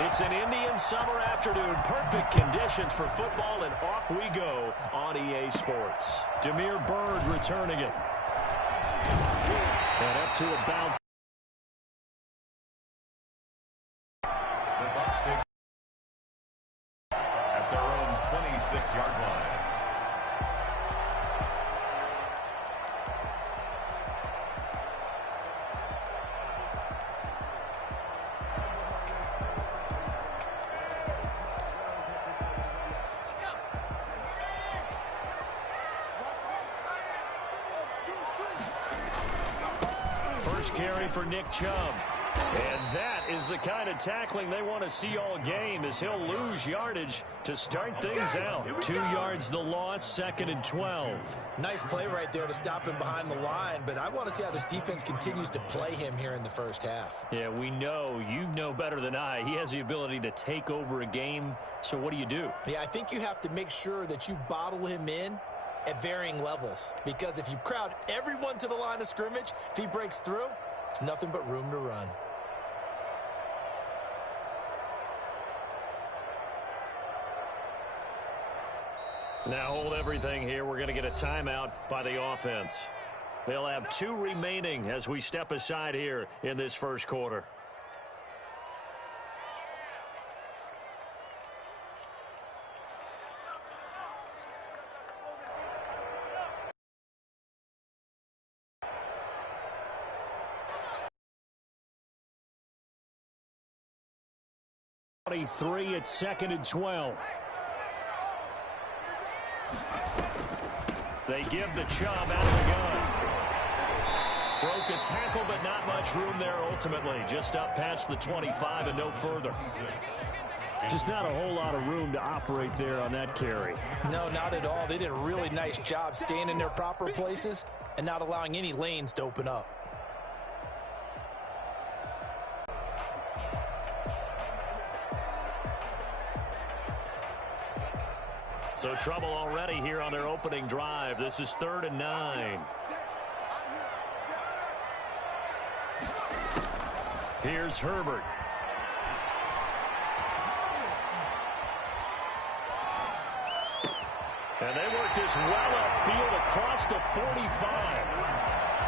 It's an Indian summer afternoon. Perfect conditions for football, and off we go on EA Sports. Damiere Byrd returning it. And up to about... The Bucs take at their own 26-yard line. First carry for Nick Chubb. And that is the kind of tackling they want to see all game, as he'll lose yardage to start things out. 2 yards the loss, 2nd and 12. Nice play right there to stop him behind the line, but I want to see how this defense continues to play him here in the first half. Yeah, we know. You know better than I. He has the ability to take over a game, so what do you do? Yeah, I think you have to make sure that you bottle him in at varying levels, because if you crowd everyone to the line of scrimmage, if he breaks through, there's nothing but room to run. Now hold everything here. We're going to get a timeout by the offense. They'll have 2 remaining as we step aside here in this first quarter. It's 2nd and 12. They give the Chubb out of the gun. Broke a tackle, but not much room there ultimately. Just up past the 25 and no further. Just not a whole lot of room to operate there on that carry. No, not at all. They did a really nice job staying in their proper places and not allowing any lanes to open up. So trouble already here on their opening drive. This is 3rd and 9. Here's Herbert. And they work this well upfield across the 45.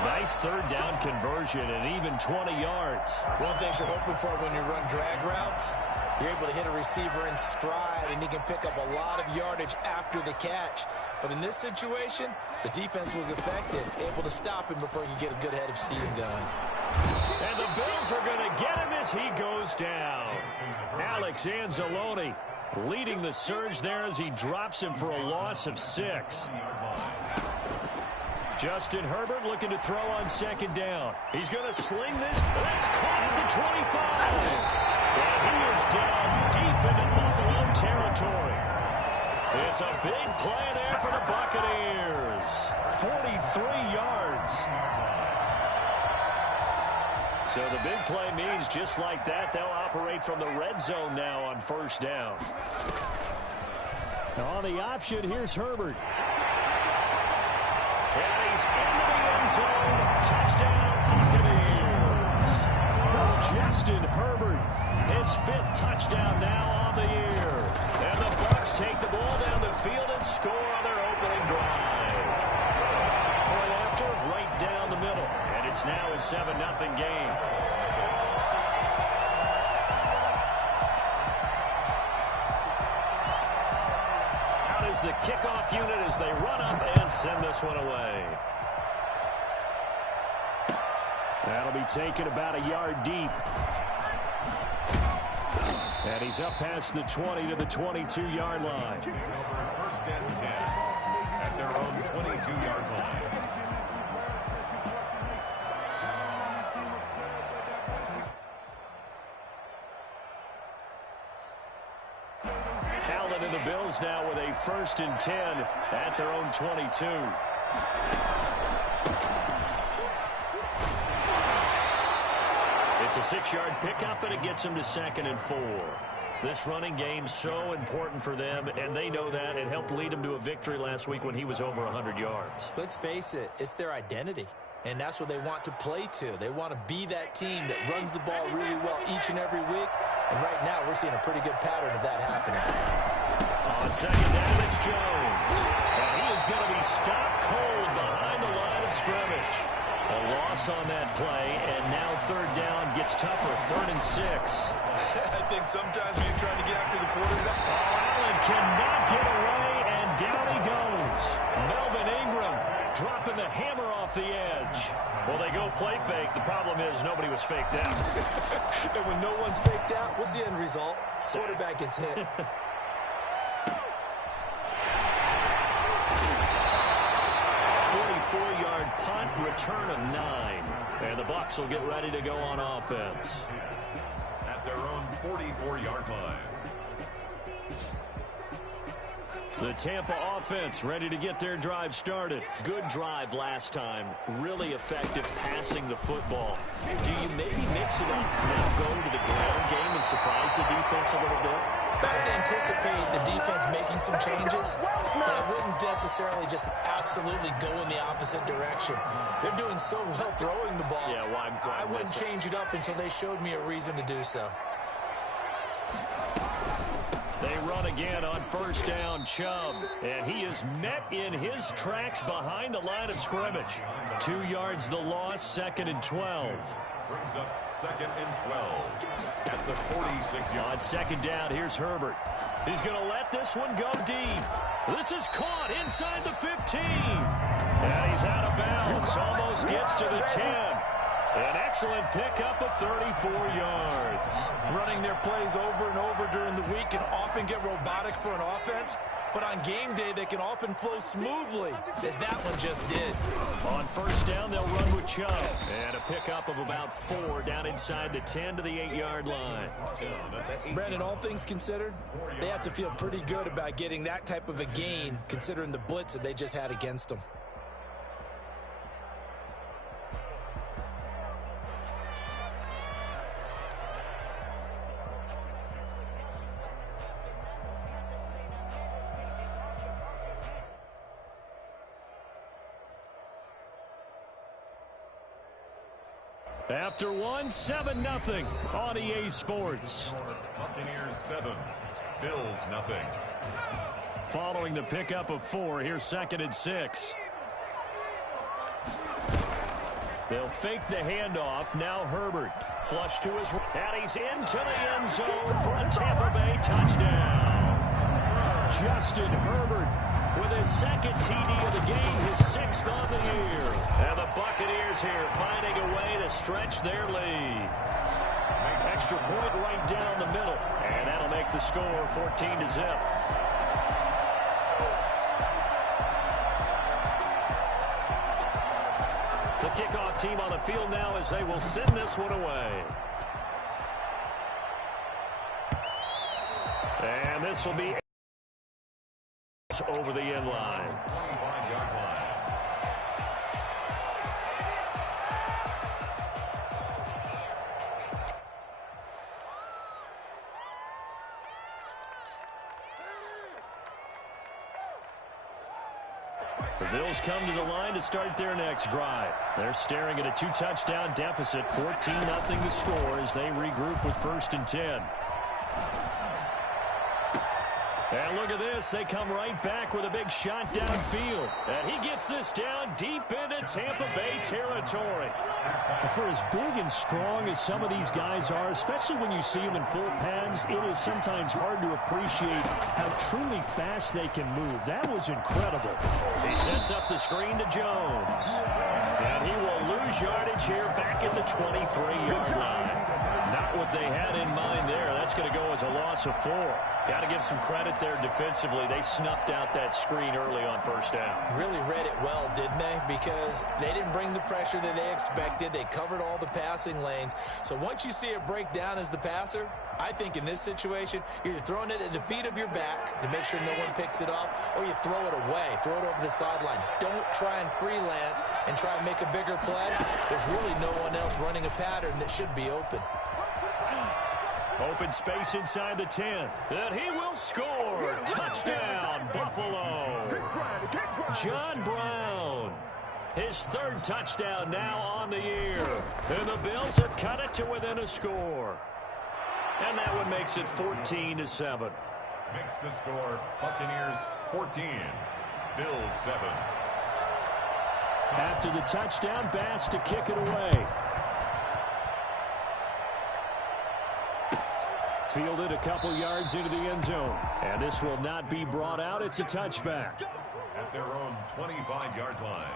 Nice 3rd down conversion and even 20 yards. One thing you're hoping for when you run drag routes, you're able to hit a receiver in stride, and he can pick up a lot of yardage after the catch. But in this situation, the defense was effective, able to stop him before he could get a good head of steam going. And the Bills are going to get him as he goes down. Alex Anzalone leading the surge there as he drops him for a loss of 6. Justin Herbert looking to throw on 2nd down. He's going to sling this. That's caught at the 25. And he is down deep into Buffalo territory. It's a big play there for the Buccaneers. 43 yards. So the big play means just like that, they'll operate from the red zone now on 1st down. On the option, here's Herbert. And he's into the end zone. Touchdown, Buccaneers. Justin Herbert, his 5th touchdown now on the year. And the Bucs take the ball down the field and score on their opening drive. Point after, right down the middle. And it's now a 7-0 game. Out is the kickoff unit as they run up and send this one away. That'll be taken about a yard deep. And he's up past the 20 to the 22-yard line. 1st and 10 at their own 22-yard line. Allen and the Bills now with a 1st and 10 at their own 22. It's a 6-yard pickup, and it gets them to 2nd and 4. This running game so important for them, and they know that. It helped lead them to a victory last week when he was over 100 yards. Let's face it, it's their identity. and that's what they want to play to. They want to be that team that runs the ball really well each and every week, and right now we're seeing a pretty good pattern of that happening. On second down, it's Jones. And he is going to be stopped cold behind the line of scrimmage. A loss on that play, and now third down gets tougher, 3rd and 6. I think sometimes when you're trying to get after the quarterback. Allen cannot get away, and down he goes. Melvin Ingram dropping the hammer off the edge. Well, they go play fake. The problem is nobody was faked out. And when no one's faked out, what's the end result? Quarterback gets hit. 44-yard punt, return of 9. And the Bucs will get ready to go on offense. At their own 44-yard line. The Tampa offense ready to get their drive started. Good drive last time. Really effective passing the football. Do you maybe mix it up, now go to the ground game and surprise the defense a little bit? I would anticipate the defense making some changes, but I wouldn't necessarily just absolutely go in the opposite direction. They're doing so well throwing the ball. Yeah, why I wouldn't change it up until they showed me a reason to do so. They run again on first down, Chubb, and he is met in his tracks behind the line of scrimmage. 2 yards the loss, 2nd and 12. Brings up 2nd and 12 at the 46-yard. On second down, here's Herbert. He's going to let this one go deep. This is caught inside the 15. And he's out of bounds, almost gets to the 10. An excellent pickup of 34 yards. Running their plays over and over during the week can often get robotic for an offense, but on game day they can often flow smoothly, as that one just did. On first down, they'll run with Chubb. And a pickup of about 4 down inside the 10 to the 8-yard line. Brandon, all things considered, they have to feel pretty good about getting that type of a gain, considering the blitz that they just had against them. After 1, 7-0 on EA Sports. Buccaneers 7, Bills nothing. Following the pickup of 4, here's 2nd and 6. They'll fake the handoff. Now Herbert. Flush to his right. And he's into the end zone for a Tampa Bay touchdown. Justin Herbert with his 2nd TD of the game, his 6th on the year. And the Buccaneers here finding a way to stretch their lead. Extra point right down the middle. And that'll make the score 14-0. The kickoff team on the field now as they will send this one away. And this will be over the end line. 25-yard line. The Bills come to the line to start their next drive. They're staring at a 2-touchdown deficit, 14-0 the score as they regroup with 1st and 10. And look at this. They come right back with a big shot downfield. And he gets this down deep into Tampa Bay territory. For as big and strong as some of these guys are, especially when you see them in full pads, it is sometimes hard to appreciate how truly fast they can move. That was incredible. He sets up the screen to Jones. And he will lose yardage here back at the 23-yard line. Not what they had in mind there. That's going to go as a loss of 4. Got to give some credit there defensively. They snuffed out that screen early on first down. Really read it well, didn't they? Because they didn't bring the pressure that they expected. They covered all the passing lanes. So once you see it break down as the passer, I think in this situation, you're either throwing it at the feet of your back to make sure no one picks it up, or you throw it away, throw it over the sideline. Don't try and freelance and try and make a bigger play. There's really no one else running a pattern that should be open. Open space inside the 10. And he will score. Touchdown, Buffalo. John Brown. His third touchdown now on the year. And the Bills have cut it to within a score. And that one makes it 14-7. Makes the score Buccaneers 14, Bills 7. After the touchdown, Bass to kick it away. Fielded a couple yards into the end zone. And this will not be brought out. It's a touchback. At their own 25-yard line.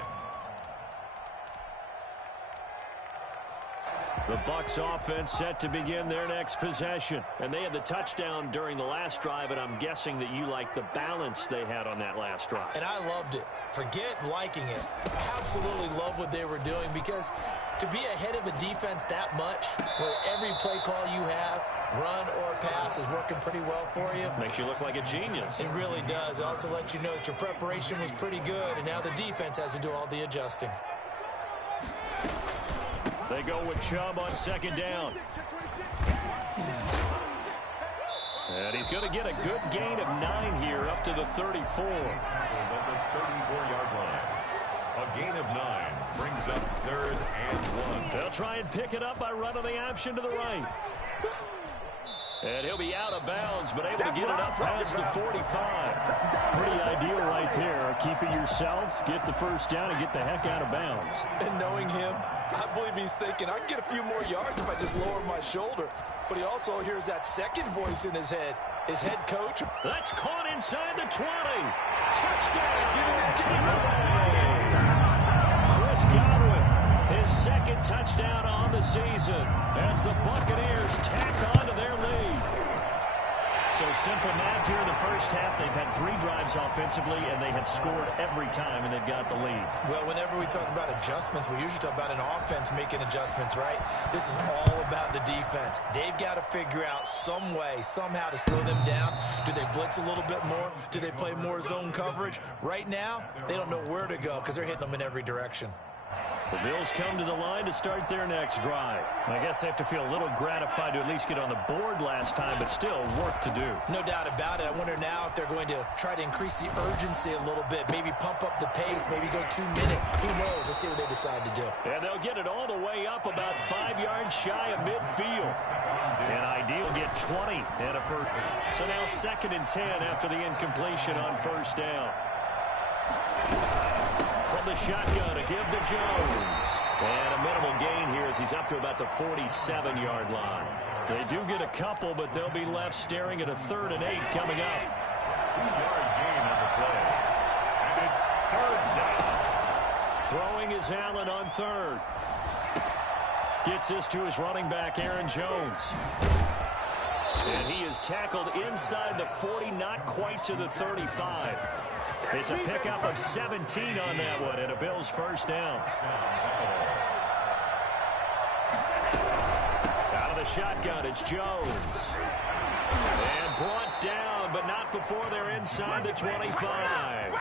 The Bucs offense set to begin their next possession. And they had the touchdown during the last drive, and I'm guessing that you like the balance they had on that last drive. And I loved it. Forget liking it. Absolutely love what they were doing, because to be ahead of a defense that much, where every play call you have, run or pass, is working pretty well for you. Makes you look like a genius. It really does. It also lets you know that your preparation was pretty good, and now the defense has to do all the adjusting. They go with Chubb on second down. And he's going to get a good gain of 9 here up to the 34. At the 34-yard line. A gain of 9 brings up 3rd and 1. They'll try and pick it up by running the option to the right. And he'll be out of bounds, but able to get it up past the 45. Pretty ideal right there. Keep it yourself, get the first down, and get the heck out of bounds. And knowing him, I believe he's thinking, I can get a few more yards if I just lower my shoulder. But he also hears that second voice in his head, his head coach. That's caught inside the 20. Touchdown! Chris Godwin, his second touchdown on the season as the Buccaneers tack on to their lead. So simple math here in the first half. They've had 3 drives offensively, and they have scored every time, and they've got the lead. Well, whenever we talk about adjustments, we usually talk about an offense making adjustments, right? This is all about the defense. They've got to figure out some way, somehow to slow them down. Do they blitz a little bit more? Do they play more zone coverage? Right now, they don't know where to go because they're hitting them in every direction. The Bills come to the line to start their next drive. I guess they have to feel a little gratified to at least get on the board last time, but still work to do. No doubt about it. I wonder now if they're going to try to increase the urgency a little bit, maybe pump up the pace, maybe go 2 minutes. Who knows? Let's see what they decide to do. And they'll get it all the way up about 5 yards shy of midfield. And ideal get 20 and a first. So now 2nd and 10 after the incompletion on first down. From the shotgun to give to Jones. And a minimal gain here as he's up to about the 47-yard line. They do get a couple, but they'll be left staring at a 3rd and 8 coming up. 2-yard gain on the play. And it's 3rd down. Throwing is Allen on 3rd. Gets this to his running back, Aaron Jones. And he is tackled inside the 40, not quite to the 35. It's a pickup of 17 on that one, and a Bills first down. Out of the shotgun, it's Jones. And brought down, but not before they're inside the 25.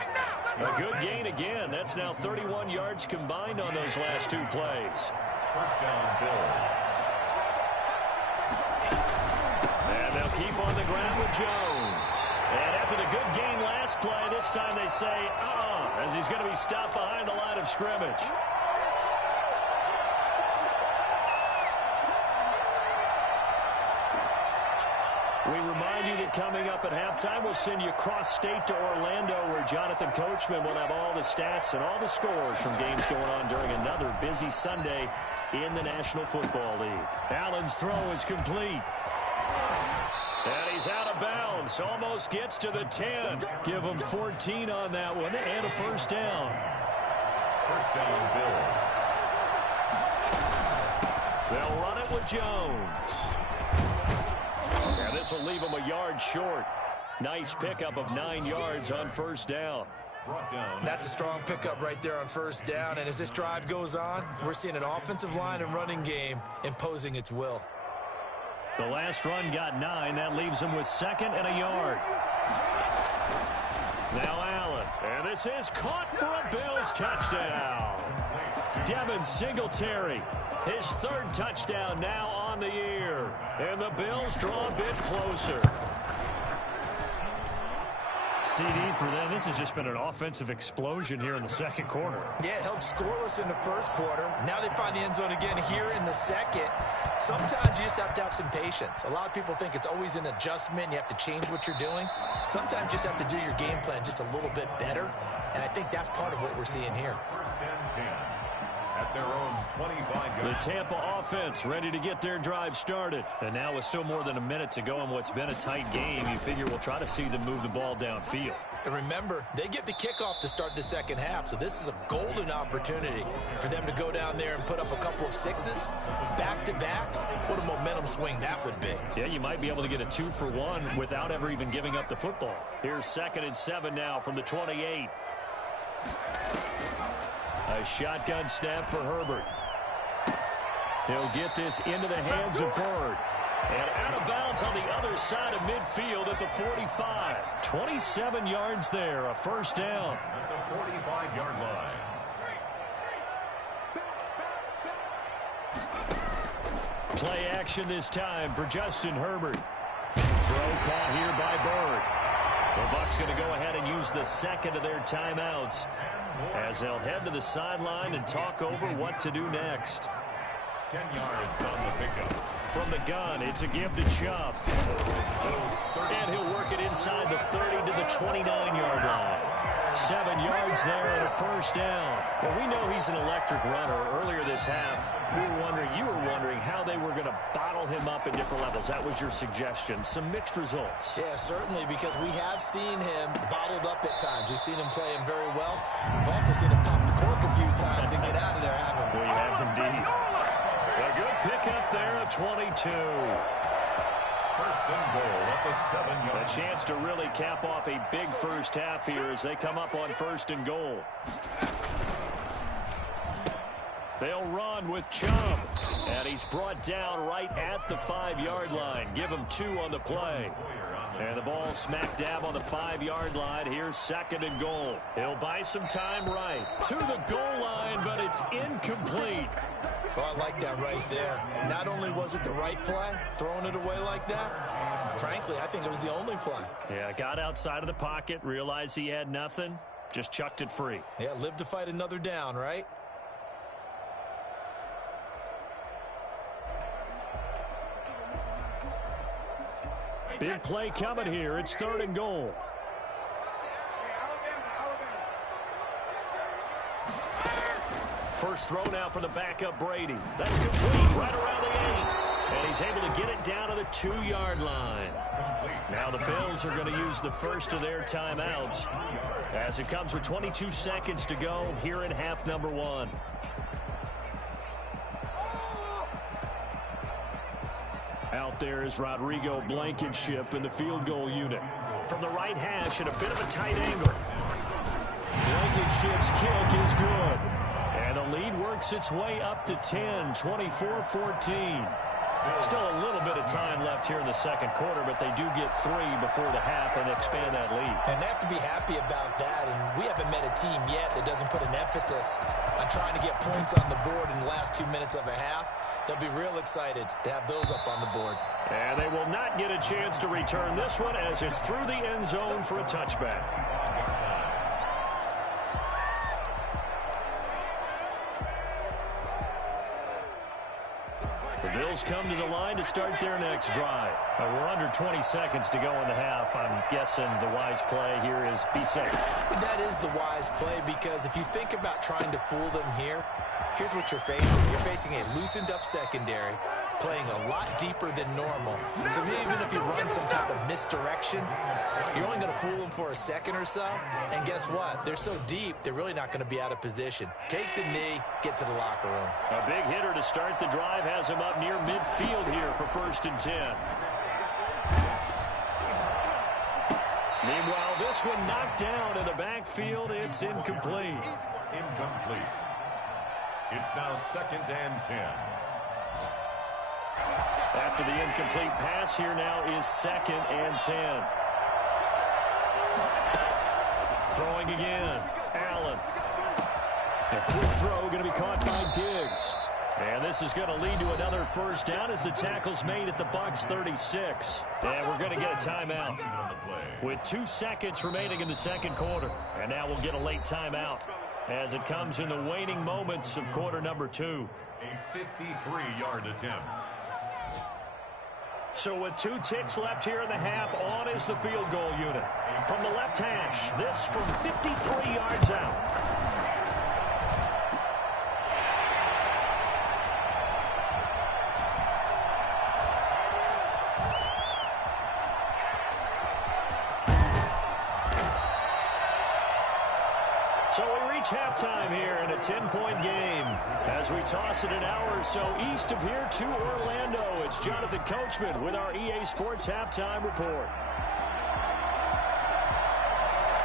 A good gain again. That's now 31 yards combined on those last 2 plays. First down, Bills. And they'll keep on the ground with Jones. And after the good gain last play, this time they say, as he's going to be stopped behind the line of scrimmage. We remind you that coming up at halftime, we'll send you cross-state to Orlando, where Jonathan Coachman will have all the stats and all the scores from games going on during another busy Sunday in the National Football League. Allen's throw is complete. And he's out of bounds. Almost gets to the 10. Give him 14 on that one and a first down. First down, Bills. They'll run it with Jones. And this will leave him a yard short. Nice pickup of 9 yards on first down. Brought down. That's a strong pickup right there on first down. And as this drive goes on, we're seeing an offensive line and running game imposing its will. The last run got 9. That leaves him with 2nd and a yard. Now Allen. And this is caught for a Bills touchdown. Devin Singletary. His 3rd touchdown now on the year. And the Bills draw a bit closer. CD for them. This has just been an offensive explosion here in the second quarter. Yeah, held scoreless in the first quarter. Now they find the end zone again here in the second. Sometimes you just have to have some patience. A lot of people think it's always an adjustment. You have to change what you're doing. Sometimes you just have to do your game plan just a little bit better. And I think that's part of what we're seeing here. First and 10 at their own 25 yards. The Tampa offense ready to get their drive started. And now with still more than a minute to go in what's been a tight game, you figure we'll try to see them move the ball downfield. And remember, they get the kickoff to start the second half, so this is a golden opportunity for them to go down there and put up a couple of sixes back-to-back. What a momentum swing that would be. Yeah, you might be able to get a 2-for-1 without ever even giving up the football. Here's 2nd and 7 now from the 28. A shotgun snap for Herbert. He'll get this into the hands of Bird. And out of bounds on the other side of midfield at the 45. 27 yards there, a first down. At the 45-yard line. Play action this time for Justin Herbert. Throw caught here by Bird. The Bucs going to go ahead and use the second of their timeouts as they'll head to the sideline and talk over what to do next. 10 yards on the pickup. From the gun, it's a give to Chubb. And he'll work it inside the 30 to the 29-yard line. 7 yards there and a first down. Well, we know he's an electric runner. Earlier this half, you were wondering how they were going to bottle him up at different levels. That was your suggestion. Some mixed results. Yeah, certainly, because we have seen him bottled up at times. We've seen him play him very well. We've also seen him pop the cork a few times and get out of there, haven't we? We have indeed. A good pickup there at 22. First and goal at the 7-yard line. A chance to really cap off a big first half here as they come up on 1st and goal. They'll run with Chubb. And he's brought down right at the 5-yard line. Give him 2 on the play. And the ball smack dab on the 5-yard line. Here's 2nd and goal. He'll buy some time right to the goal line, but it's incomplete. Oh, I like that right there. Not only was it the right play, throwing it away like that, frankly, I think it was the only play. Yeah, got outside of the pocket, realized he had nothing, just chucked it free. Yeah, live to fight another down, right? Big play coming here. It's 3rd and goal. First throw now for the backup Brady. That's complete right around the 8. And he's able to get it down to the 2-yard line. Now the Bills are going to use the first of their timeouts as it comes with 22 seconds to go here in half number 1. Out there is Rodrigo Blankenship in the field goal unit. From the right hash at a bit of a tight angle. Blankenship's kick is good. And the lead works its way up to 10, 24-14. Still a little bit of time left here in the second quarter, but they do get 3 before the half and expand that lead. And they have to be happy about that. And we haven't met a team yet that doesn't put an emphasis on trying to get points on the board in the last 2 minutes of a half. They'll be real excited to have those up on the board. And they will not get a chance to return this one as it's through the end zone for a touchback. The Bills come to the line to start their next drive. We're under 20 seconds to go in the half. I'm guessing the wise play here is be safe. That is the wise play, because if you think about trying to fool them here, here's what you're facing. You're facing a loosened up secondary, playing a lot deeper than normal. So even if you run some type of misdirection, you're only going to fool them for a second or so. And guess what? They're so deep, they're really not going to be out of position. Take the knee, get to the locker room. A big hitter to start the drive has him up near midfield here for 1st and 10. Meanwhile, this one knocked down in the backfield. It's incomplete. Incomplete. It's now 2nd and 10. After the incomplete pass, here now is 2nd and 10. Throwing again. Allen. A quick throw going to be caught by Diggs. And this is going to lead to another first down as the tackle's made at the Bucs 36. And we're going to get a timeout with 2 seconds remaining in the second quarter. And now we'll get a late timeout as it comes in the waning moments of quarter number 2. A 53-yard attempt. So with 2 ticks left here in the half, on is the field goal unit. From the left hash, this from 53 yards out. So we reach halftime here in a 10-point game. As we toss it an hour or so east of here to Orlando, it's Jonathan Coachman with our EA Sports Halftime Report.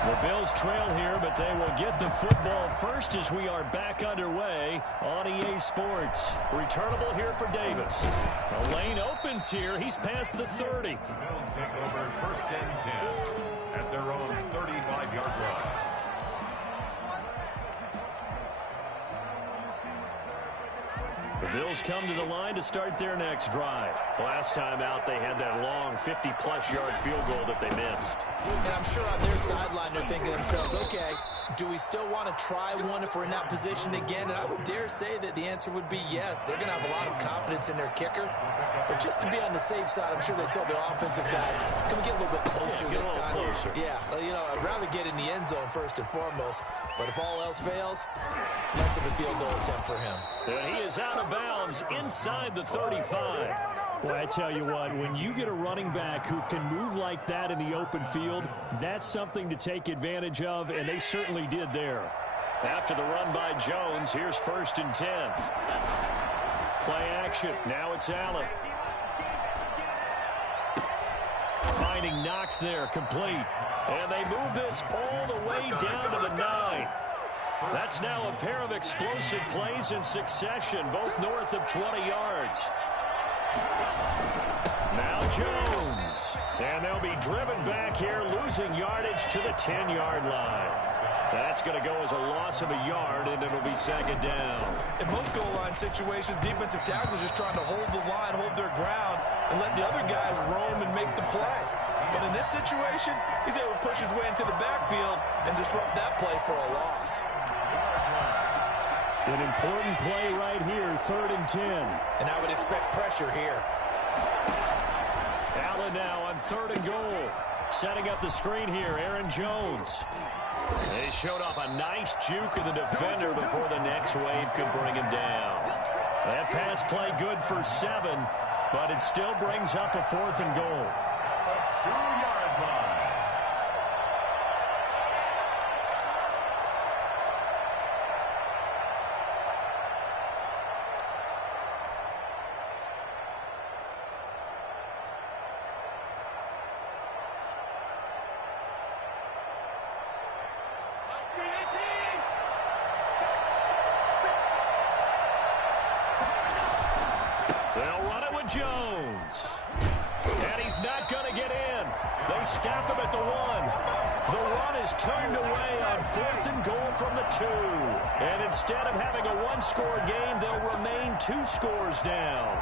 The Bills trail here, but they will get the football first as we are back underway on EA Sports. Returnable here for Davis. The lane opens here. He's past the 30. The Bills take over first and 10 at their own 35-yard line. The Bills come to the line to start their next drive. Last time out, they had that long 50-plus yard field goal that they missed. And I'm sure on their sideline they're thinking to themselves, okay, do we still want to try one if we're in that position again? And I would dare say that the answer would be yes. They're going to have a lot of confidence in their kicker. But just to be on the safe side, I'm sure they told their offensive guys, can we get a little bit closer this time? Closer. Yeah, you know, I'd rather get in the end zone first and foremost. But if all else fails, less of a field goal attempt for him. And he is out of bounds inside the 35. Well, I tell you what, when you get a running back who can move like that in the open field, that's something to take advantage of, and they certainly did there. After the run by Jones, here's first and 10. Play action. Now it's Allen. Finding Knox there, complete. And they move this all the way down to the 9. That's now a pair of explosive plays in succession, both north of 20 yards. Now Jones. And they'll be driven back here, losing yardage to the 10-yard line. That's going to go as a loss of a yard, and it'll be second down. In most goal line situations, defensive tackles are just trying to hold the line, hold their ground, and let the other guys roam and make the play. But in this situation, he's able to push his way into the backfield and disrupt that play for a loss. An important play right here, 3rd and 10. And I would expect pressure here. Allen now on 3rd and goal. Setting up the screen here, Aaron Jones. They showed off a nice juke of the defender before the next wave could bring him down. That pass play good for 7, but it still brings up a 4th and goal. 2-yard line. They'll run it with Jones. And he's not going to get in. They stop him at the 1. The run is turned away on 4th and goal from the 2. And instead of having a 1-score game, they'll remain 2 scores down.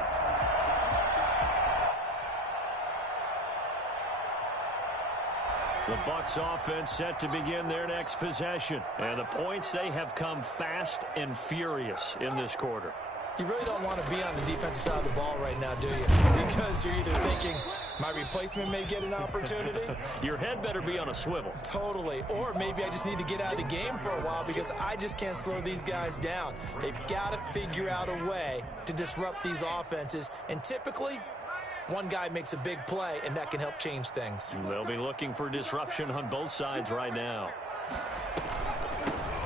The Bucs offense set to begin their next possession. And the points, they have come fast and furious in this quarter. You really don't want to be on the defensive side of the ball right now, do you? Because you're either thinking, my replacement may get an opportunity. Your head better be on a swivel. Totally. Or maybe I just need to get out of the game for a while because I just can't slow these guys down. They've got to figure out a way to disrupt these offenses. And typically, one guy makes a big play, and that can help change things. They'll be looking for disruption on both sides right now.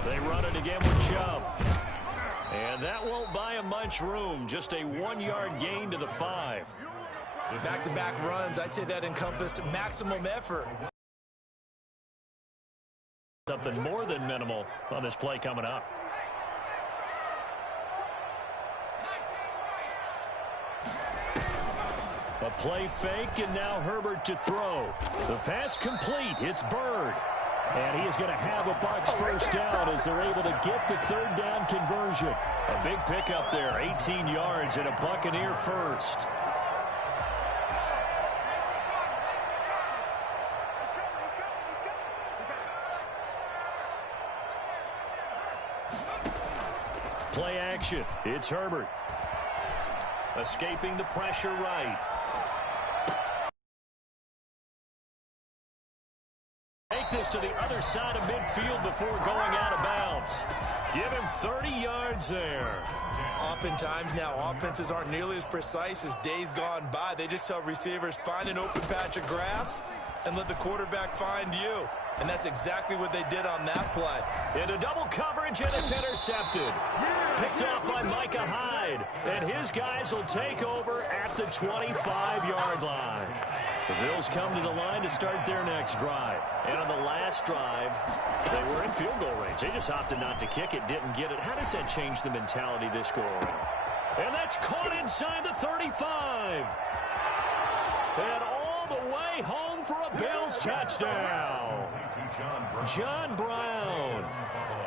They run it again with Chubb. And that won't buy him much room. Just a 1-yard gain to the 5. Back-to-back runs, I'd say that encompassed maximum effort. Something more than minimal on this play coming up. A play fake, and now Herbert to throw. The pass complete. It's Bird. And he is going to have a Bucs first down as they're able to get the third down conversion. A big pickup there, 18 yards and a Buccaneer first. Play action. It's Herbert. Escaping the pressure right. Take this to the other side of midfield before going out of bounds. Give him 30 yards there. Oftentimes now, offenses aren't nearly as precise as days gone by. They just tell receivers, find an open patch of grass and let the quarterback find you. And that's exactly what they did on that play. Into double coverage, and it's intercepted. Picked off by Micah Hyde. And his guys will take over at the 25-yard line. The Bills come to the line to start their next drive. And on the last drive, they were in field goal range. They just opted not to kick it, didn't get it. How does that change the mentality this go around? And that's caught inside the 35. And all the way home for a Bills touchdown. John Brown.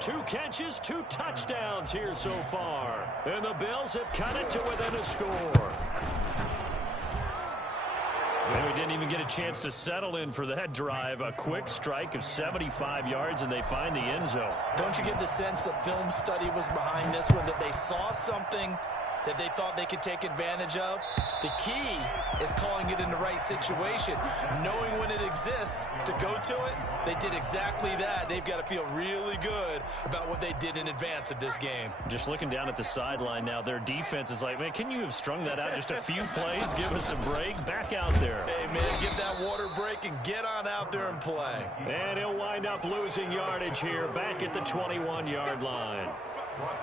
2 catches, 2 touchdowns here so far. And the Bills have cut it to within a score. And we didn't even get a chance to settle in for that drive. A quick strike of 75 yards, and they find the end zone. Don't you get the sense that film study was behind this one, that they saw something that they thought they could take advantage of? The key is calling it in the right situation, knowing when it exists to go to it. They did exactly that. They've got to feel really good about what they did in advance of this game. Just looking down at the sideline now, their defense is like, man, can you have strung that out just a few plays? Give us a break. Back out there. Hey, man, give that water break and get on out there and play. And he'll wind up losing yardage here back at the 21-yard line.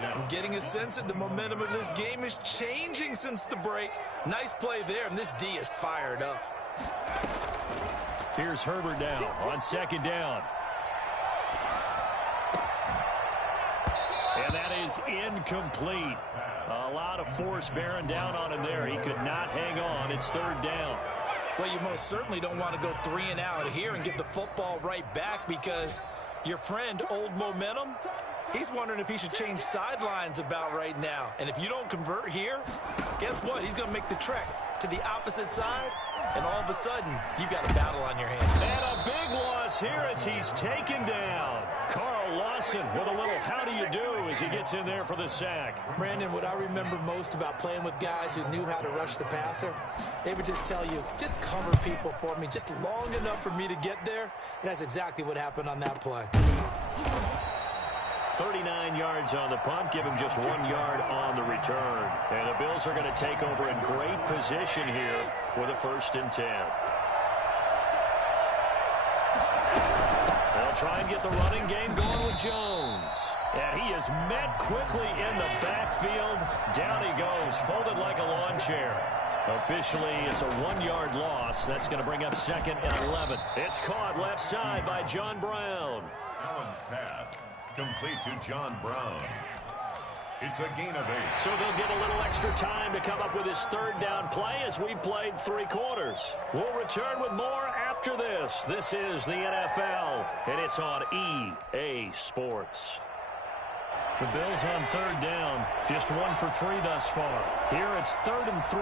I'm getting a sense that the momentum of this game is changing since the break. Nice play there, and this D is fired up. Here's Herbert now on second down. And that is incomplete. A lot of force bearing down on him there. He could not hang on. It's third down. Well, you most certainly don't want to go 3 and out here and get the football right back, because your friend, Old Momentum, he's wondering if he should change sidelines about right now. And if you don't convert here, guess what? He's going to make the trek to the opposite side, and all of a sudden, you've got a battle on your hands. And a big loss here as he's taken down. Carl Lawson with a little how do you do as he gets in there for the sack. Brandon, what I remember most about playing with guys who knew how to rush the passer, they would just tell you, just cover people for me, just long enough for me to get there. And that's exactly what happened on that play. 39 yards on the punt, give him just 1 yard on the return. And the Bills are going to take over in great position here with a 1st and 10. They'll try and get the running game going with Jones. And he is met quickly in the backfield. Down he goes, folded like a lawn chair. Officially, it's a 1-yard loss. That's going to bring up 2nd and 11. It's caught left side by John Brown. Allen's pass complete to John Brown. It's a gain of 8. So they'll get a little extra time to come up with his third down play as we played 3 quarters. We'll return with more after this. This is the NFL, and it's on EA Sports. The Bills on third down, just 1 for 3 thus far. Here it's 3rd and 3.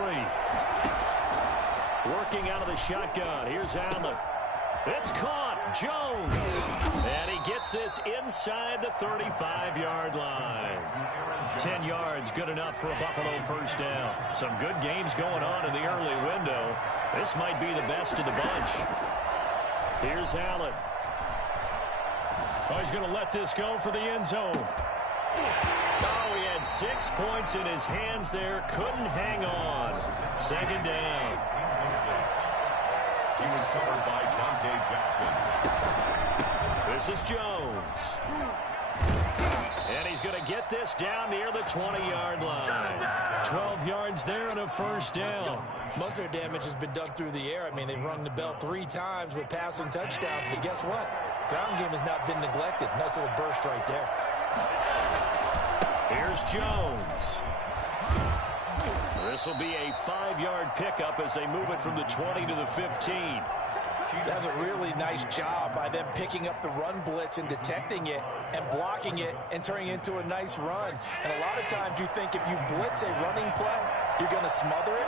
Working out of the shotgun. Here's Allen. It's caught. Jones. And he gets this inside the 35-yard line. 10 yards, good enough for a Buffalo first down. Some good games going on in the early window. This might be the best of the bunch. Here's Allen. Oh, he's going to let this go for the end zone. Oh, he had 6 points in his hands there. Couldn't hang on. 2nd down. He was covered by Dante Jackson. This is Jones. And he's going to get this down near the 20-yard line. 12 yards there and a first down. Most of their damage has been done through the air. I mean, they've rung the bell 3 times with passing touchdowns. But guess what? Ground game has not been neglected. Nice little burst right there. Here's Jones. This will be a 5-yard pickup as they move it from the 20 to the 15. That's a really nice job by them picking up the run blitz and detecting it and blocking it and turning it into a nice run. And a lot of times you think if you blitz a running play, you're going to smother it.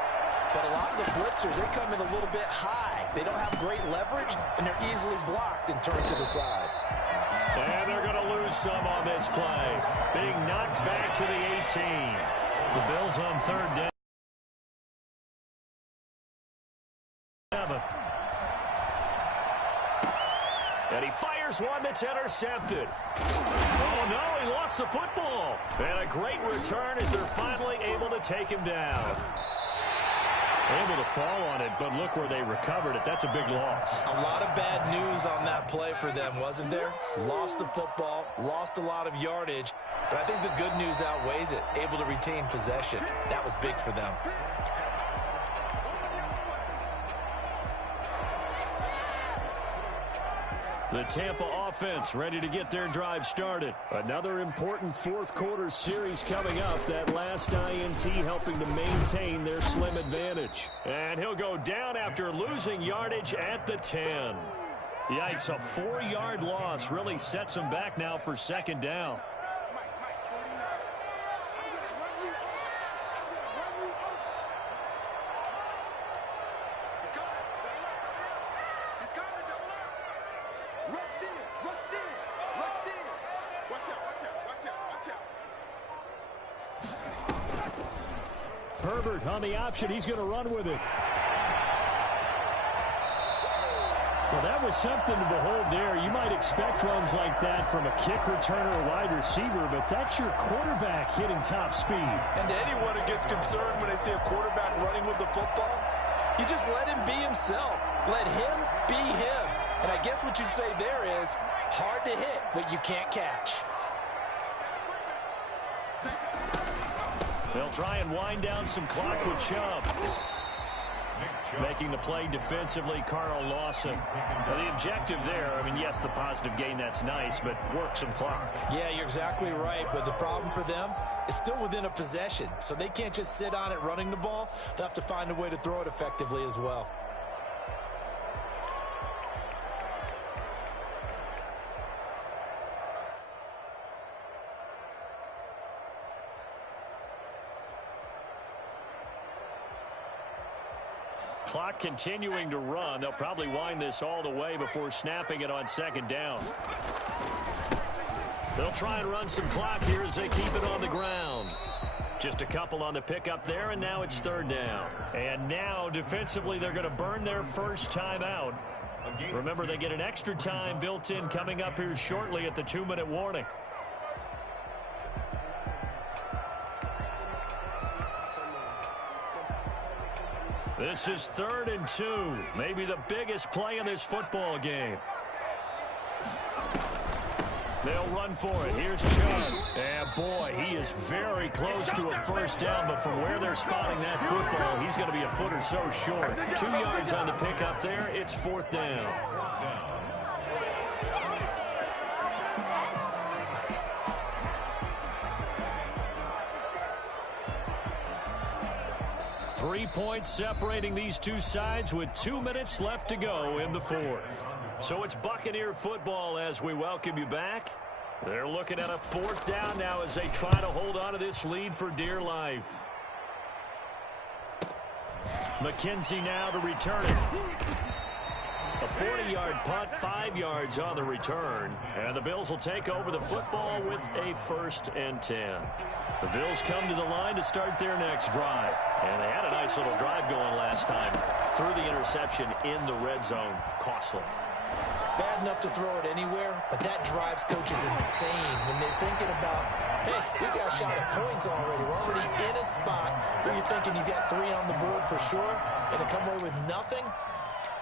But a lot of the blitzers, they come in a little bit high. They don't have great leverage, and they're easily blocked and turned to the side. And they're going to lose some on this play. Being knocked back to the 18. The Bills on third down. And he fires one that's intercepted. Oh, no, he lost the football. And a great return as they're finally able to take him down. Able to fall on it, but look where they recovered it. That's a big loss. A lot of bad news on that play for them, wasn't there? Lost the football, lost a lot of yardage, but I think the good news outweighs it. Able to retain possession. That was big for them. The Tampa offense ready to get their drive started. Another important fourth quarter series coming up. That last INT helping to maintain their slim advantage. And he'll go down after losing yardage at the 10. Yikes, a 4-yard loss really sets him back now for second down. Herbert on the option. He's going to run with it. Well, that was something to behold there. You might expect runs like that from a kick returner or wide receiver, but that's your quarterback hitting top speed. And to anyone who gets concerned when they see a quarterback running with the football, you just let him be himself. Let him be him. And I guess what you'd say there is hard to hit, but you can't catch. They'll try and wind down some clock with Chubb. Making the play defensively, Carl Lawson. Now, the objective there, I mean, yes, the positive gain, that's nice, but work some clock. Yeah, you're exactly right, but the problem for them is still within a possession, so they can't just sit on it running the ball. They'll have to find a way to throw it effectively as well. Clock continuing to run. They'll probably wind this all the way before snapping it on second down. They'll try and run some clock here as they keep it on the ground. Just a couple on the pickup there, and now it's third down. And now, defensively, they're going to burn their first time out. Remember, they get an extra time built in coming up here shortly at the 2-minute warning. This is 3rd and 2. Maybe the biggest play in this football game. They'll run for it. Here's Chubb. And boy, he is very close to a first down, but from where they're spotting that football, he's going to be a foot or so short. 2 yards on the pickup there. It's 4th down. 3 points separating these two sides with 2 minutes left to go in the fourth. So it's Buccaneer football as we welcome you back. They're looking at a 4th down now as they try to hold on to this lead for dear life. McKenzie now to return it. A 40-yard punt, 5 yards on the return. And the Bills will take over the football with a 1st and 10. The Bills come to the line to start their next drive. And they had a nice little drive going last time. Threw the interception in the red zone. Costly. Bad enough to throw it anywhere, but that drives coaches insane when they're thinking about, hey, we got a shot at points already. We're already in a spot where you're thinking you got 3 on the board for sure, and to come away with nothing,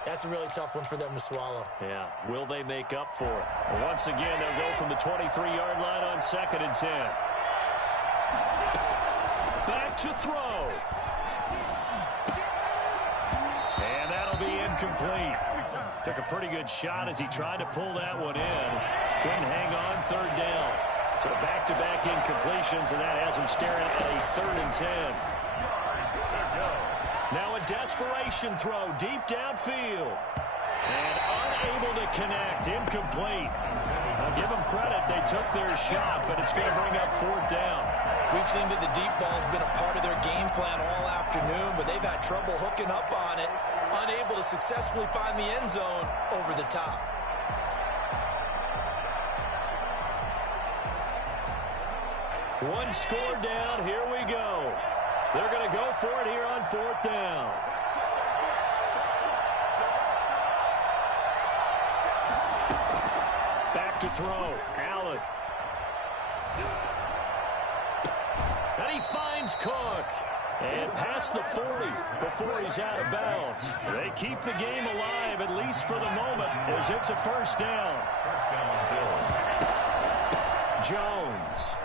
that's a really tough one for them to swallow. Yeah, will they make up for it? Well, once again, they'll go from the 23-yard line on 2nd and 10. Back to throw. And that'll be incomplete. Took a pretty good shot as he tried to pull that one in. Couldn't hang on, 3rd down. So back-to-back incompletions, and that has him staring at a 3rd and 10. Now a desperation throw deep downfield. And unable to connect. Incomplete. I'll give them credit. They took their shot, but it's going to bring up fourth down. We've seen that the deep ball's been a part of their game plan all afternoon, but they've had trouble hooking up on it, unable to successfully find the end zone over the top. One score down. Here we go. They're going to go for it here on fourth down. Back to throw. Allen. And he finds Cook. And past the 40 before he's out of bounds. They keep the game alive, at least for the moment, as it's a first down. First down, Bills. Jones.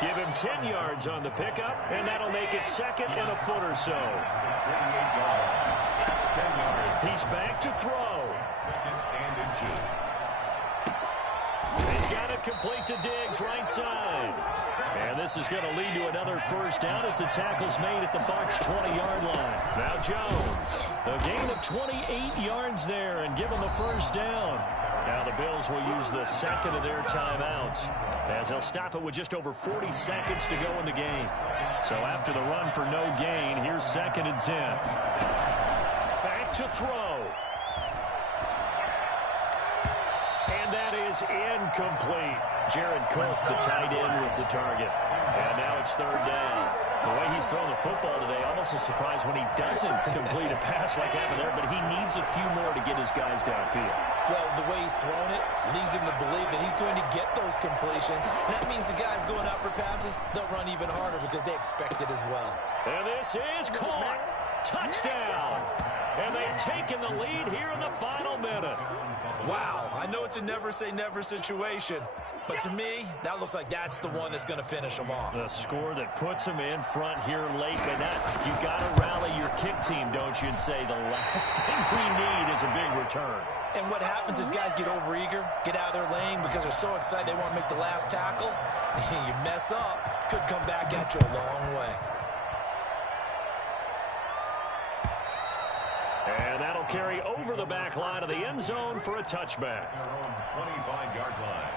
Give him 10 yards on the pickup, and that'll make it second and a foot or so. 38-yard line. 10 yards. He's back to throw. Second and inches. He's got it complete to Diggs, right side. And this is going to lead to another first down as the tackle's made at the Bucs' 20-yard line. Now Jones. A gain of 28 yards there and give him the first down. Now the Bills will use the second of their timeouts as they'll stop it with just over 40 seconds to go in the game. So after the run for no gain, here's second and 10. Back to throw. And that is incomplete. Jared Cook, the tight end, was the target. And now it's third down. The way he's throwing the football today, almost a surprise when he doesn't complete a pass like that there, but he needs a few more to get his guys downfield. Well, the way he's thrown it leads him to believe that he's going to get those completions. And that means the guys going out for passes, they'll run even harder because they expect it as well. And this is caught. Touchdown. And they've taken the lead here in the final minute. Wow, I know it's a never-say-never situation, but to me, that looks like that's the one that's going to finish them off. The score that puts them in front here late, but you got to rally your kick team, don't you, and say the last thing we need is a big return. And what happens is guys get overeager, get out of their lane because they're so excited they want to make the last tackle. You mess up, could come back at you a long way. And that'll carry over the back line of the end zone for a touchback. Their own 25-yard line.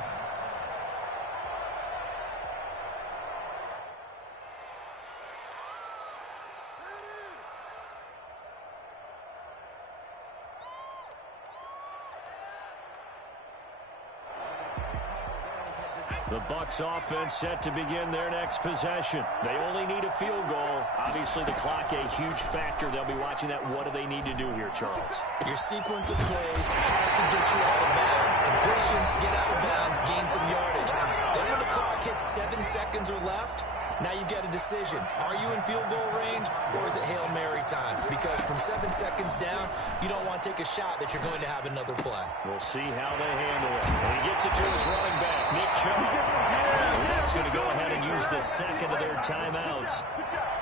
The Bucs offense set to begin their next possession. They only need a field goal. Obviously, the clock a huge factor. They'll be watching that. What do they need to do here, Charles? Your sequence of plays has to get you out of bounds. Completions, get out of bounds, gain some yardage. Then when the clock hits 7 seconds or left, now you've got a decision. Are you in field goal range or is it Hail Mary time? Because from 7 seconds down, you don't want to take a shot that you're going to have another play. We'll see how they handle it. And he gets it to his running back, Nick Chubb. And that's going to go ahead and use the second of their timeouts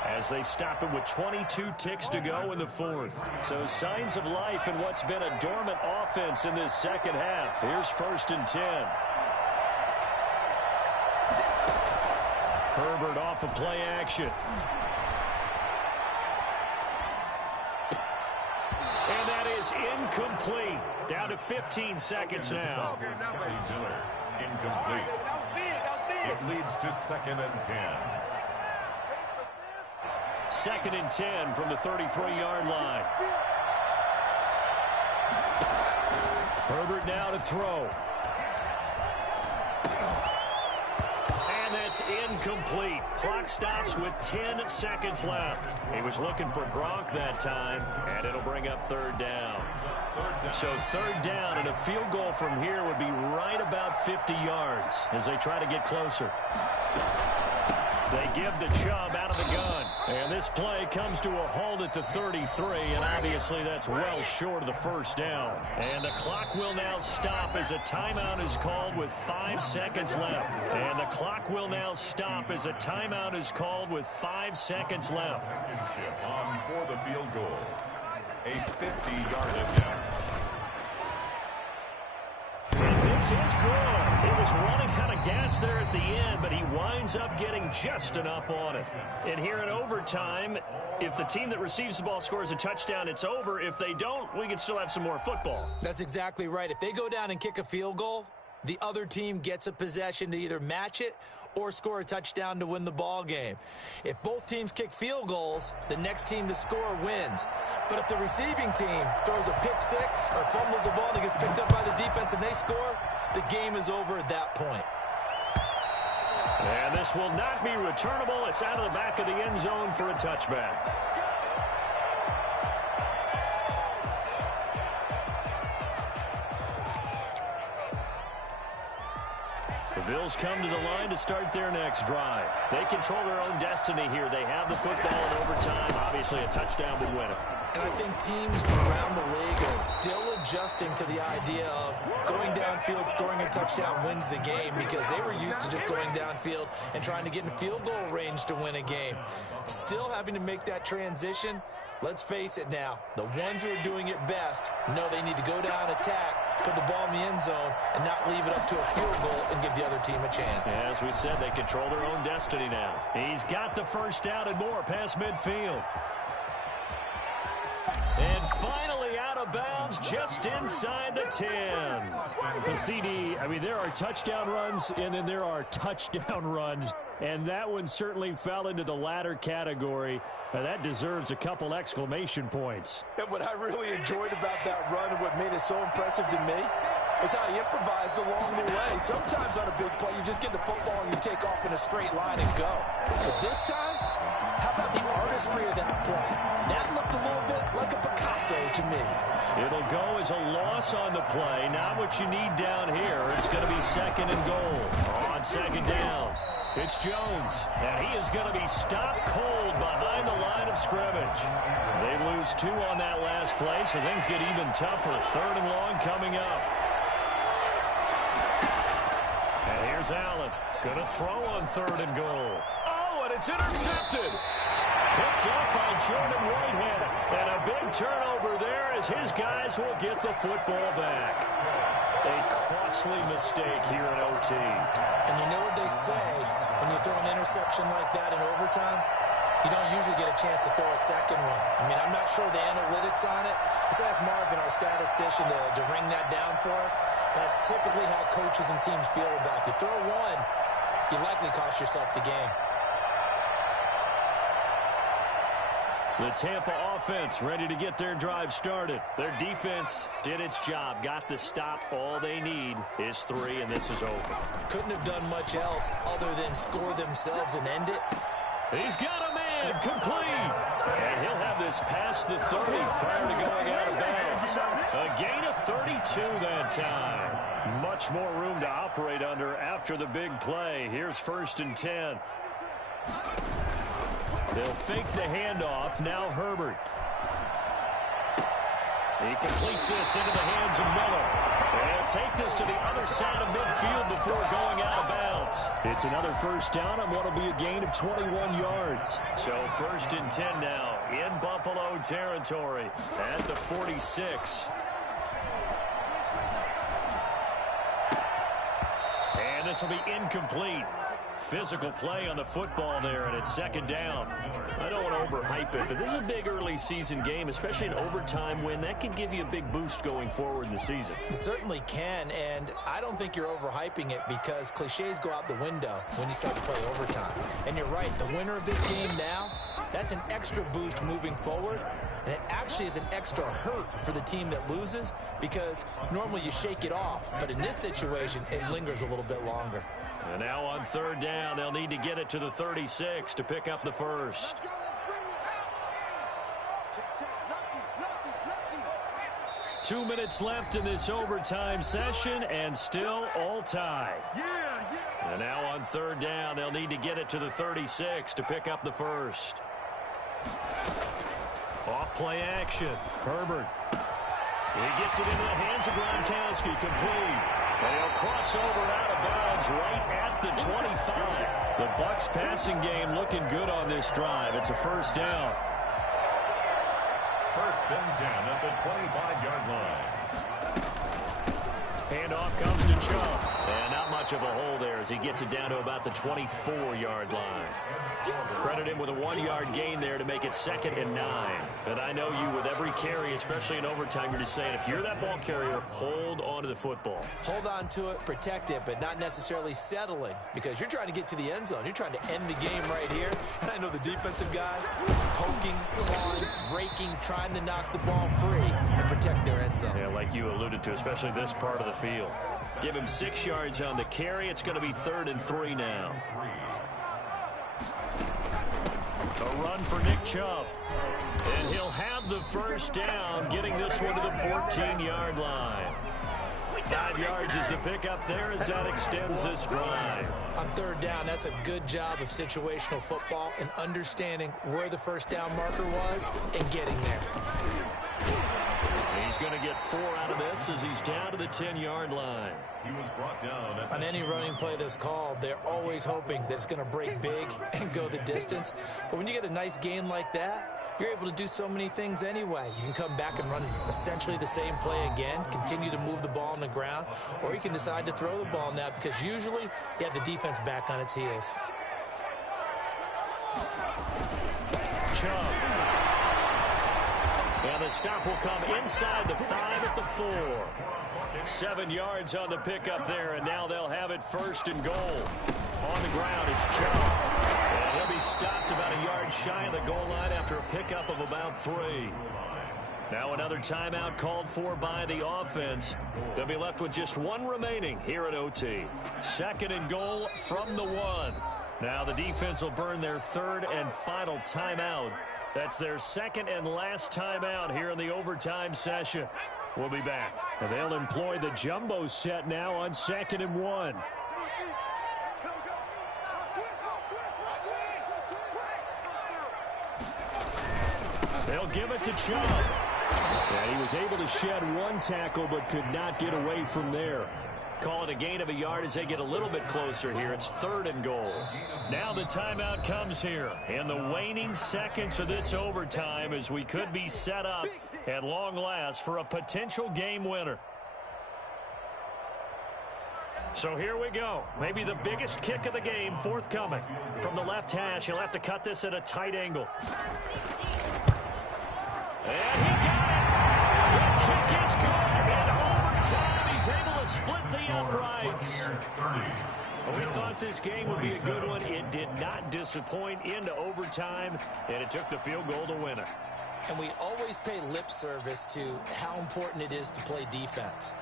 as they stop it with 22 ticks to go in the fourth. So signs of life in what's been a dormant offense in this second half. Here's first and 10. Herbert off of play action. And that is incomplete. Down to 15 seconds now. Miller, incomplete. It leads to second and 10. Second and 10 from the 33-yard line. Herbert now to throw. And that's incomplete. Clock stops with 10 seconds left. He was looking for Gronk that time, and it'll bring up third down. So third down, and a field goal from here would be right about 50 yards as they try to get closer. They give the Chubb out of the gun. And this play comes to a halt at the 33, and obviously that's well short of the first down. And the clock will now stop as a timeout is called with 5 seconds left. And the clock will now stop as a timeout is called with 5 seconds left. On for the field goal. A 50-yard attempt. And distance is good. He was running out of gas there at the end, but he winds up getting just enough on it. And here in overtime, if the team that receives the ball scores a touchdown, it's over. If they don't, we can still have some more football. That's exactly right. If they go down and kick a field goal, the other team gets a possession to either match it or score a touchdown to win the ball game. If both teams kick field goals, the next team to score wins. But if the receiving team throws a pick six or fumbles the ball and it gets picked up by the defense and they score, the game is over at that point. And this will not be returnable. It's out of the back of the end zone for a touchback. The Bills come to the line to start their next drive. They control their own destiny here. They have the football in overtime. Obviously, a touchdown would win it. And I think teams around the league are still adjusting to the idea of going downfield, scoring a touchdown wins the game, because they were used to just going downfield and trying to get in field goal range to win a game. Still having to make that transition. Let's face it now, the ones who are doing it best know they need to go down, attack, put the ball in the end zone, and not leave it up to a field goal and give the other team a chance. As we said, they control their own destiny now. He's got the first down and more past midfield. And finally out of bounds just inside the 10. The CD, I mean, there are touchdown runs and then there are touchdown runs. And that one certainly fell into the latter category. Now that deserves a couple exclamation points. And what I really enjoyed about that run and what made it so impressive to me was how he improvised along the way. Sometimes on a big play, you just get the football and you take off in a straight line and go. But this time, how about the artistry of that play? That looked a little bit like a Picasso to me. It'll go as a loss on the play. Not what you need down here. It's going to be second and goal. On second down, it's Jones. And he is going to be stopped cold behind the line of scrimmage. They lose 2 on that last play, so things get even tougher. Third and long coming up. And here's Allen. Going to throw on third and goal. Oh, and it's intercepted. Picked up by Jordan Whitehead. And a big turnover there as his guys will get the football back. A costly mistake here in OT. And you know what they say, when you throw an interception like that in overtime, you don't usually get a chance to throw a second one. I mean, I'm not sure the analytics on it. Let's ask Marvin, our statistician, to ring that down for us. That's typically how coaches and teams feel about it. You throw one, you likely cost yourself the game. The Tampa offense ready to get their drive started. Their defense did its job, got the stop. All they need is 3, and this is over. Couldn't have done much else other than score themselves and end it. He's got a man complete. And he'll have this past the 30 prior to going out of bounds. A gain of 32 that time. Much more room to operate under after the big play. Here's 1st and 10. They'll fake the handoff. Now Herbert. He completes this into the hands of Miller. They'll take this to the other side of midfield before going out of bounds. It's another first down on what will be a gain of 21 yards. So 1st and 10 now in Buffalo territory at the 46. And this will be incomplete. Physical play on the football there, and it's 2nd down. I don't want to overhype it, but this is a big early season game, especially an overtime win. That could give you a big boost going forward in the season. It certainly can, and I don't think you're overhyping it because cliches go out the window when you start to play overtime. And you're right, the winner of this game now, that's an extra boost moving forward, and it actually is an extra hurt for the team that loses because normally you shake it off, but in this situation, it lingers a little bit longer. And now on 3rd down, they'll need to get it to the 36 to pick up the first. Two minutes left in this overtime session, and still all tied. And now on 3rd down, they'll need to get it to the 36 to pick up the first. Off play action. Herbert. He gets it into the hands of Gronkowski, complete. They'll cross over out of bounds right at the 25. The Bucs passing game looking good on this drive. It's a first down. 1st and 10 at the 25-yard line. Handoff comes to Chubb. And not much of a hole there as he gets it down to about the 24-yard line. Credit him with a 1-yard gain there to make it 2nd and 9. And I know you, with every carry, especially in overtime, you're just saying, if you're that ball carrier, hold on to the football. Hold on to it, protect it, but not necessarily settling, because you're trying to get to the end zone. You're trying to end the game right here. And I know the defensive guys poking, clawing, raking, trying to knock the ball free and protect their end zone. Yeah, like you alluded to, especially this part of the field. Give him 6 yards on the carry. It's going to be 3rd and 3 now. A run for Nick Chubb. And he'll have the first down, getting this one to the 14-yard line. 5 yards is the pickup there as that extends this drive. On 3rd down, that's a good job of situational football and understanding where the first down marker was and getting there. He's going to get 4 out of this as he's down to the 10-yard line. He was brought down. On any running play that's called, they're always hoping that it's going to break big and go the distance. But when you get a nice gain like that, you're able to do so many things anyway. You can come back and run essentially the same play again, continue to move the ball on the ground, or you can decide to throw the ball now because usually you have the defense back on its heels. Chubb. And the stop will come inside the 5 at the 4. 7 yards on the pickup there, and now they'll have it 1st and goal. On the ground, it's Chubb. And he'll be stopped about a yard shy of the goal line after a pickup of about 3. Now another timeout called for by the offense. They'll be left with just 1 remaining here at OT. 2nd and goal from the 1. Now the defense will burn their 3rd and final timeout. That's their 2nd and last timeout here in the overtime session. We'll be back. And they'll employ the jumbo set now on 2nd and 1. They'll give it to Chubb. And he was able to shed 1 tackle but could not get away from there. Call it a gain of a yard as they get a little bit closer here. It's 3rd and goal. Now the timeout comes here in the waning seconds of this overtime as we could be set up at long last for a potential game winner. So here we go. Maybe the biggest kick of the game forthcoming. From the left hash, he'll have to cut this at a tight angle. And he got it. The kick is good. In overtime, he's able to split the uprights. We thought this game would be a good one. It did not disappoint into overtime, and it took the field goal to win it. And we always pay lip service to how important it is to play defense.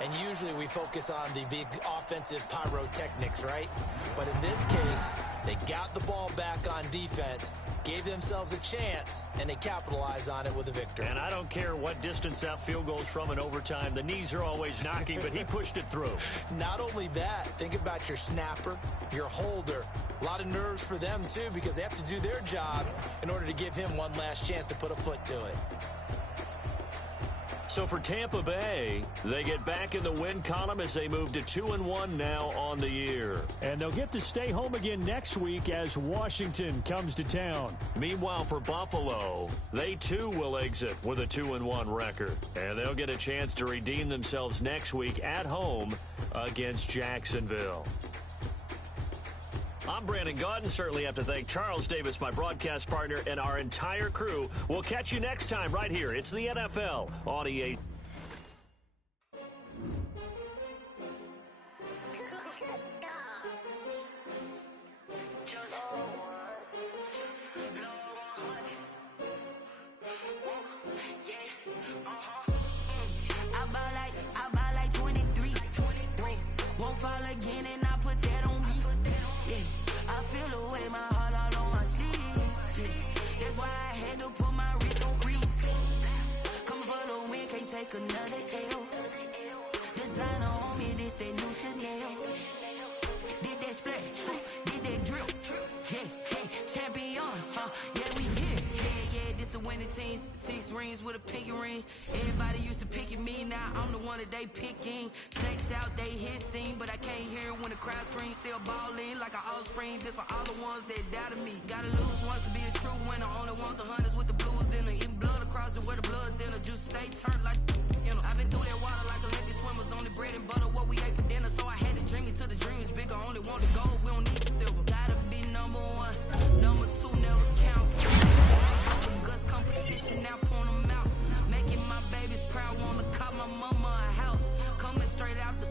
And usually we focus on the big offensive pyrotechnics, right? But in this case, they got the ball back on defense, gave themselves a chance, and they capitalized on it with a victory. And I don't care what distance that field goes from in overtime. The knees are always knocking, but he pushed it through. Not only that, think about your snapper, your holder. A lot of nerves for them, too, because they have to do their job in order to give him one last chance to put a foot to it. So for Tampa Bay, they get back in the win column as they move to 2-1 now on the year. And they'll get to stay home again next week as Washington comes to town. Meanwhile, for Buffalo, they too will exit with a 2-1 record. And they'll get a chance to redeem themselves next week at home against Jacksonville. I'm Brandon Gaudin. Certainly have to thank Charles Davis, my broadcast partner, and our entire crew. We'll catch you next time right here. It's the NFL on EA. I buy like 23. Won't fall again and I put that on me. Yeah, I feel the way, my heart all on my sleeve. Yeah, that's why I had to put my wrist on freeze. Come for the win, can't take another L. Designer on me, this that new Chanel. Did that splash, did that drip. Yeah, champion, yeah, we here. Yeah, this the winning team. 6 rings with a pinky ring. Everybody used to picking me, now I'm the one that they picking. Snakes out, they hit scene, but I can't hear when the crowd screams. Still balling like an offspring. This for all the ones that doubted me. Gotta lose once to be a true winner. Only want the hunters with the blues.